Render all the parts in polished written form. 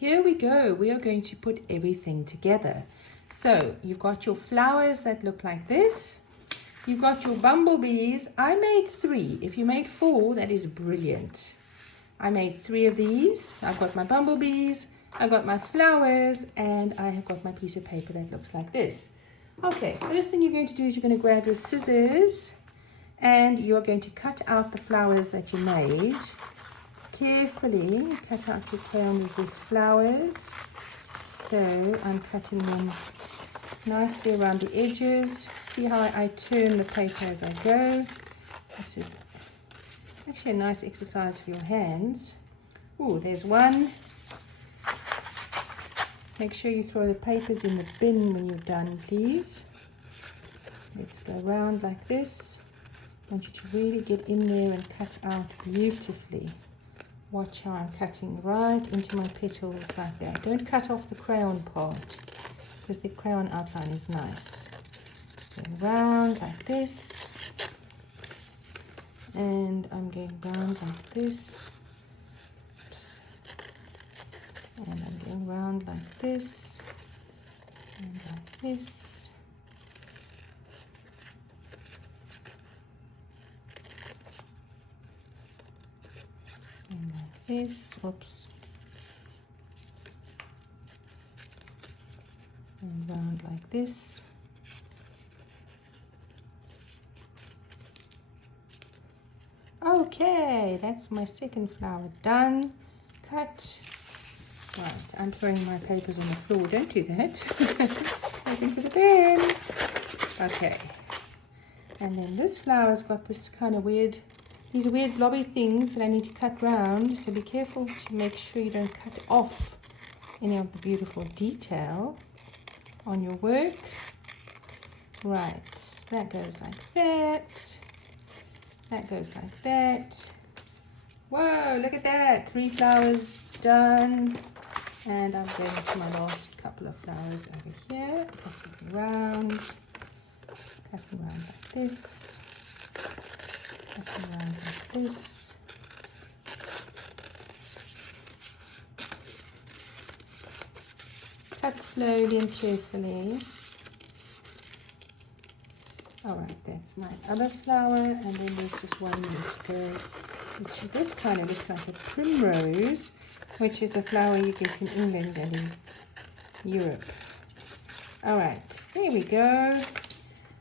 here we go. We are going to put everything together. So you've got your flowers that look like this. You've got your bumblebees. I made 3. If you made 4, that is brilliant. I made 3 of these. I've got my bumblebees, I've got my flowers, and I have got my piece of paper that looks like this. Okay, first thing you're going to do is you're going to grab your scissors and you're going to cut out the flowers that you made. Carefully cut out your crayon resist flowers. So I'm cutting them nicely around the edges. See how I turn the paper as I go. This is actually a nice exercise for your hands. Oh, there's one. Make sure you throw the papers in the bin when you're done, please. Let's go around like this. I want you to really get in there and cut out beautifully. Watch how I'm cutting right into my petals like that. Don't cut off the crayon part because the crayon outline is nice. Go around like this. And I'm going round like this. Oops. And I'm going round like this. And like this. And like this. Oops. And round like this. Okay, that's my second flower done. Cut. Right, I'm throwing my papers on the floor. Don't do that. Take into the bin. Okay. And then this flower's got this kind of weird, these weird blobby things that I need to cut round. So be careful to make sure you don't cut off any of the beautiful detail on your work. Right, that goes like that. That goes like that. Whoa, look at that. 3 flowers done. And I'm going to my last couple of flowers over here. Cutting around. Cutting around like this. Cutting around like this. Cut slowly and carefully. Alright, that's my other flower, and then there's just one left to go. This kind of looks like a primrose, which is a flower you get in England and in Europe. Alright, there we go.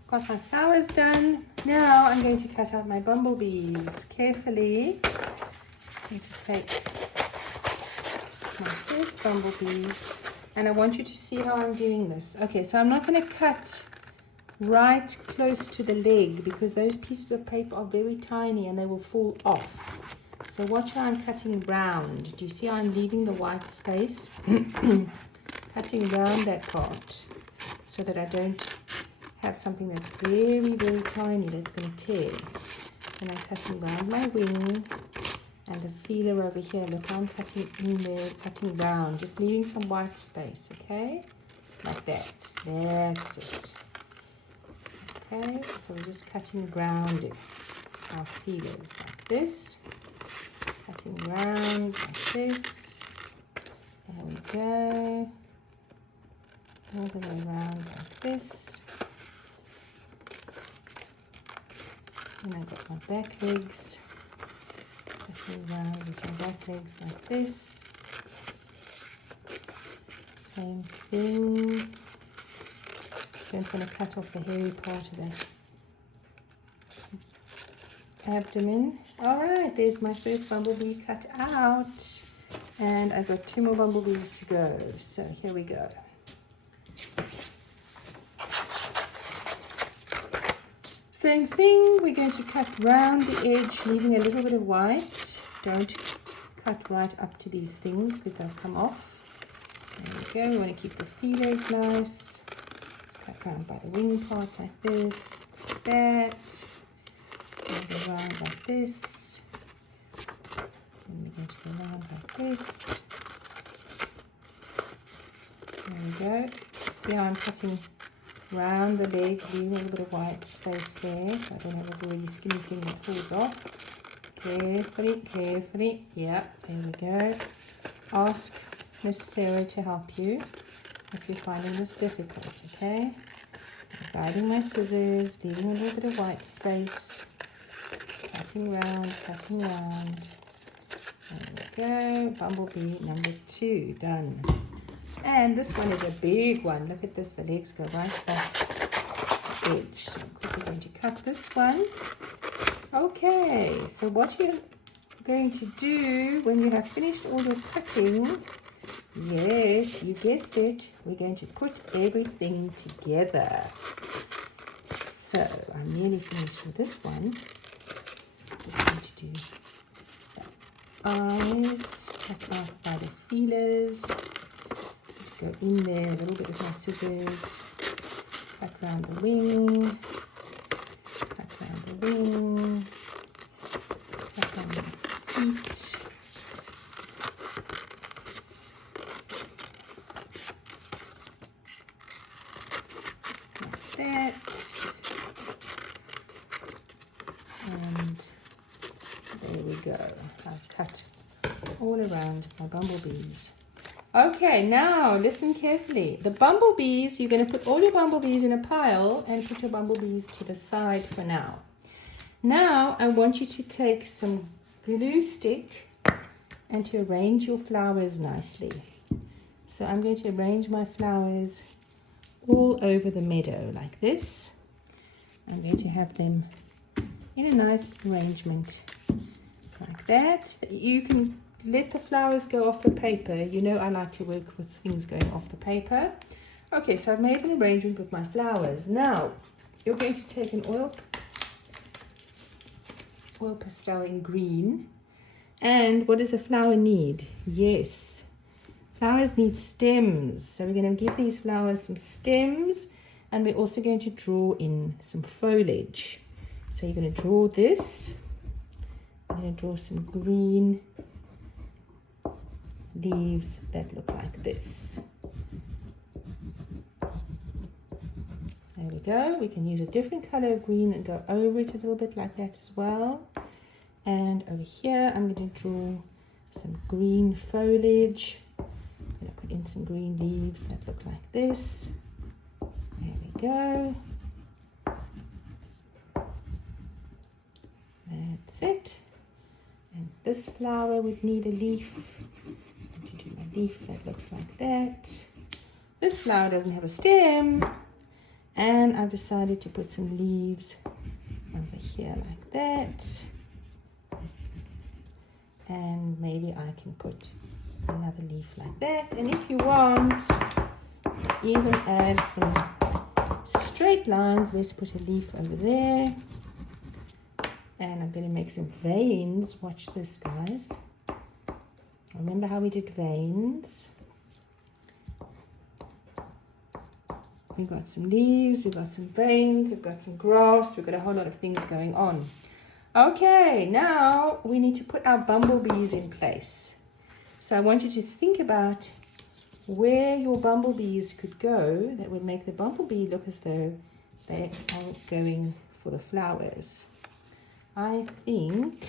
Got my flowers done. Now I'm going to cut out my bumblebees. Carefully. I'm going to take my first bumblebee, and I want you to see how I'm doing this. Okay, so I'm not going to cut right close to the leg because those pieces of paper are very tiny and they will fall off. So watch how I'm cutting round. Do you see how I'm leaving the white space? Cutting round that part so that I don't have something that's very, very tiny that's going to tear. And I'm cutting round my wing and the feeler over here. Look how I'm cutting in there, cutting round, just leaving some white space, okay? Like that. That's it. Okay, so we're just cutting around our feelers like this. Cutting round like this. There we go. All the way around like this. And I've got my back legs. Cutting around with my back legs like this. Same thing. Don't want to cut off the hairy part of that abdomen. Alright, there's my first bumblebee cut out. And I've got 2 more bumblebees to go. So here we go. Same thing, we're going to cut round the edge, leaving a little bit of white. Don't cut right up to these things because they'll come off. There we go, we want to keep the feelers nice. Cut round by the wing part like this, like that. And go round like this. And we're going to go round like this. There we go. See how I'm cutting round the leg, leaving a little bit of white space there, so I don't have a really skinny thing that falls off. Carefully, carefully. Yep, there we go. Ask Miss Sarah to help you if you're finding this difficult, okay? I'm guiding my scissors, leaving a little bit of white space, cutting round, cutting round. There we go, bumblebee number 2, done. And this one is a big one. Look at this, the legs go right off the edge. So I'm quickly going to cut this one. Okay, so what you're going to do when you have finished all your cutting, yes, you guessed it, we're going to put everything together. So I'm nearly finished with this one. Just going to do the eyes, cut out by the feelers, go in there a little bit with my scissors, cut around the wing, cut around the wing, cut around the feet. Like that. And there we go. I've cut all around my bumblebees. Okay, now listen carefully. The bumblebees, you're going to put all your bumblebees in a pile and put your bumblebees to the side for now. Now I want you to take some glue stick and to arrange your flowers nicely. So I'm going to arrange my flowers all over the meadow like this. I'm going to have them in a nice arrangement like that. You can let the flowers go off the paper. You know I like to work with things going off the paper. Okay, so I've made an arrangement with my flowers. Now you're going to take an oil pastel in green. And what does a flower need? Yes, flowers need stems. So we're going to give these flowers some stems, and we're also going to draw in some foliage. So you're going to draw this. I'm going to draw some green leaves that look like this. There we go. We can use a different color of green and go over it a little bit like that as well. And over here I'm going to draw some green foliage. I'm going to put in some green leaves that look like this. There we go. That's it. And this flower would need a leaf. I'm going to do my leaf that looks like that. This flower doesn't have a stem, and I've decided to put some leaves over here like that. And maybe I can put another leaf like that. And if you want, even add some straight lines. Let's put a leaf over there. And I'm going to make some veins. Watch this, guys. Remember how we did veins? We've got some leaves, we've got some veins, we've got some grass, we've got a whole lot of things going on. Okay, now we need to put our bumblebees in place. So I want you to think about where your bumblebees could go that would make the bumblebee look as though they are going for the flowers. I think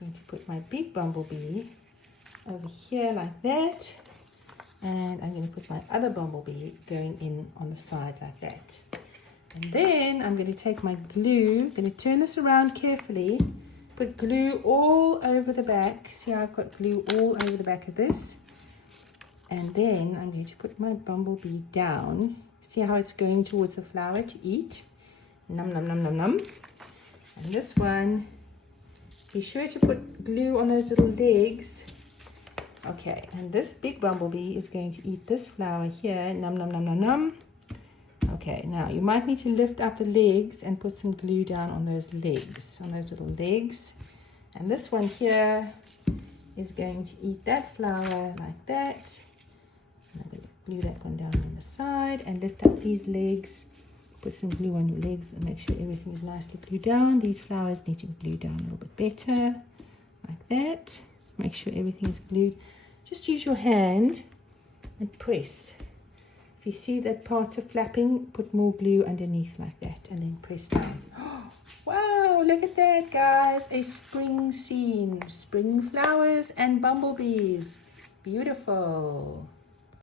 I'm going to put my big bumblebee over here like that, and I'm going to put my other bumblebee going in on the side like that. And then I'm going to take my glue, I'm going to turn this around carefully, put glue all over the back. See how I've got glue all over the back of this? And then I'm going to put my bumblebee down. See how it's going towards the flower to eat? Num, num, num, num, num. And this one, be sure to put glue on those little legs. Okay, and this big bumblebee is going to eat this flower here. Num, num, num, num, num. Okay, now you might need to lift up the legs and put some glue down on those legs, on those little legs. And this one here is going to eat that flower like that. And I'm going to glue that one down on the side and lift up these legs. Put some glue on your legs and make sure everything is nicely glued down. These flowers need to be glued down a little bit better, like that. Make sure everything is glued. Just use your hand and press. If you see that parts are flapping, put more glue underneath like that and then press down. Wow, look at that, guys. A spring scene. Spring flowers and bumblebees. Beautiful.